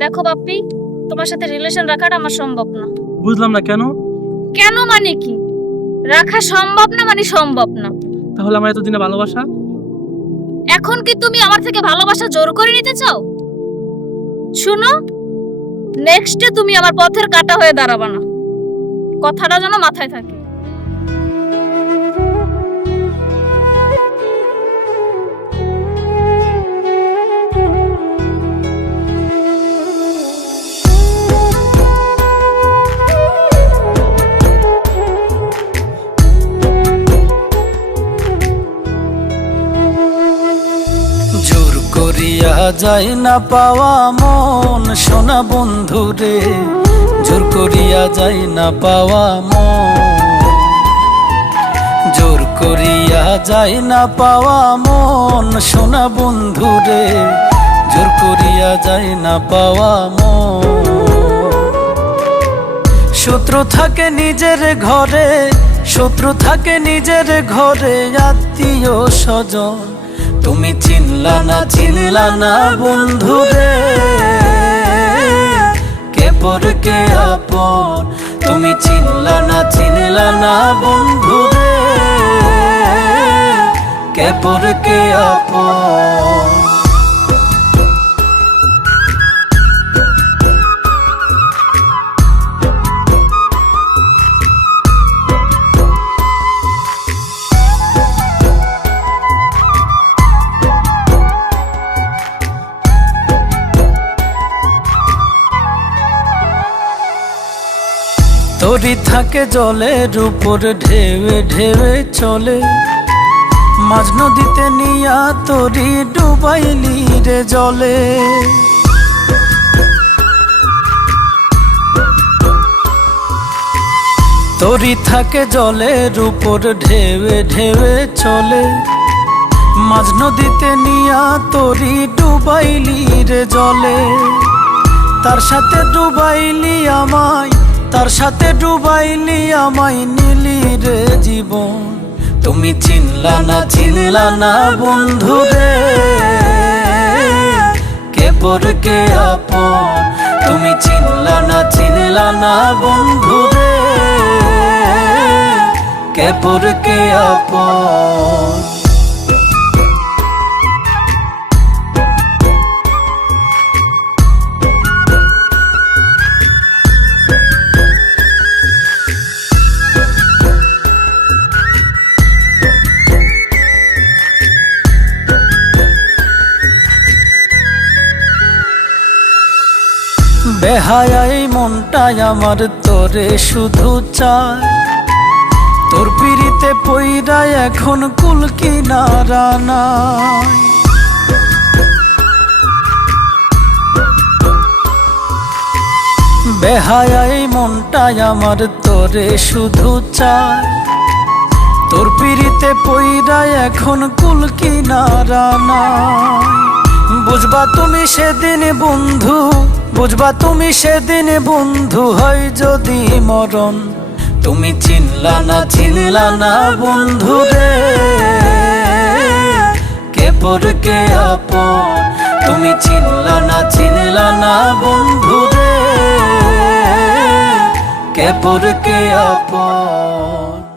দেখো বাপ্পি তোমার সাথে রিলেশন রাখাটা আমার সম্ভব না। বুঝলাম না কেন? কেন মানে কি? রাখা সম্ভব না মানে সম্ভব না। তাহলে আমার এতদিনে ভালোবাসা? এখন কি তুমি আমার থেকে ভালোবাসা জোর করে নিতে চাও? শুনো নেক্সটে তুমি আমার পথের কাটা হয়ে দাঁড়াবা না। কথাটা যেন মাথায় থাকে। যায় না পাওয়া মন, সোনা বন্ধু রে। জোর করিয়া যায় না পাওয়া মন। জোর করিয়া যায় না পাওয়া মন, সোনা বন্ধু রে। জোর করিয়া যায় না পাওয়া মন। শত্রু থাকে নিজের ঘরে, শত্রু থাকে নিজের ঘরে, আত্মীয় স্বজন। তুমি চিনলা না চিনলা না বন্ধু রে কে পর কে আপন? তুমি চিনলা না চিনলা না বন্ধু রে কে পর কে আপন? তরি থাকে জলের উপর ঢেউে ঢেউে চলে। মাঝ নদীতে নিয়া তরি ডুবাইলি রে জলে। তরি থাকে জলের উপর ঢেউে ঢেউে চলে। মাঝ নদীতে নিয়া তরি ডুবাইলি রে জলে। তার সাথে ডুবাইলি আমায় তার সাথে ডুবাইলি আমায় নিলি রে জীবন। তুমি চিনলা না চিনলা না বন্ধু রে কে পর কে আপন। তুমি চিনলা না চিনলা না বন্ধু রে কে পর কে আপন। বেহায়াই মনটাই আমার, তোরে শুধু চায়। তোর পিড়িতে পইরা এখন কুল কিনারা নাই। বেহায়াই মনটাই আমার, তোরে শুধু চায়। তোর পিড়িতে পইরা এখন কুল কিনারা নাই। বুঝবা তুমি সেদিন বন্ধু, বুঝবা তুমি সেদিন বন্ধু হয় যদি মরণ। তুমি চিনলা না চিনলা না বন্ধু রে। কে পর কে আপন? তুমি চিনলা না চিনলা না বন্ধু রে। কে পর কে আপন?